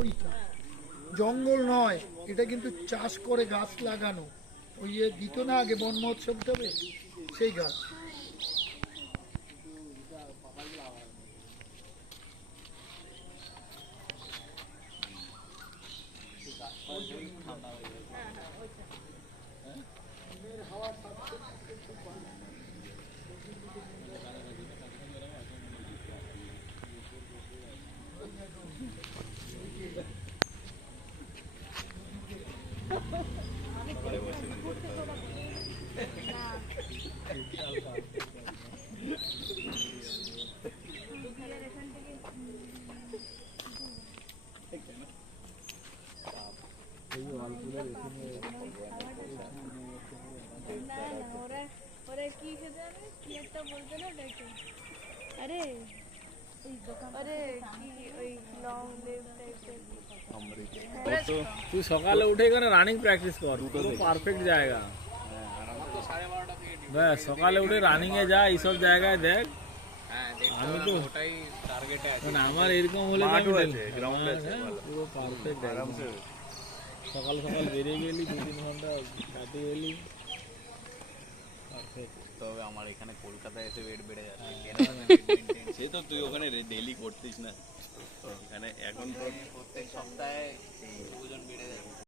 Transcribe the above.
ওইটা জঙ্গল নয়, এটা কিন্তু চাষ করে গাছ লাগানো। ওই যে দিত না আগে বন মহোৎসব দেবে, সেই গাছ। তুই সকালে উঠে এখানে রানিং প্র্যাকটিস কর, পুরো পারফেক্ট জায়গা। ব্যাস সকালে উঠে রানিং এ যা, এইসব জায়গায় দেখ। আমি তো ওটাই টার্গেটে আছি, মানে আমার এরকম হলে পুরো পারফেক্ট। সকাল সকাল বেরিয়ে গেলি, 2-3 ঘন্টা কাটিয়ে এলি, পারফেক্ট। তবে আমার এখানে কলকাতায় এসে ওয়েট বেড়ে যাচ্ছে। সে তো তুই ওখানে ডেইলি করতিস না, এখানে এখন প্রত্যেক সপ্তাহে ওজন বেড়ে যাচ্ছে।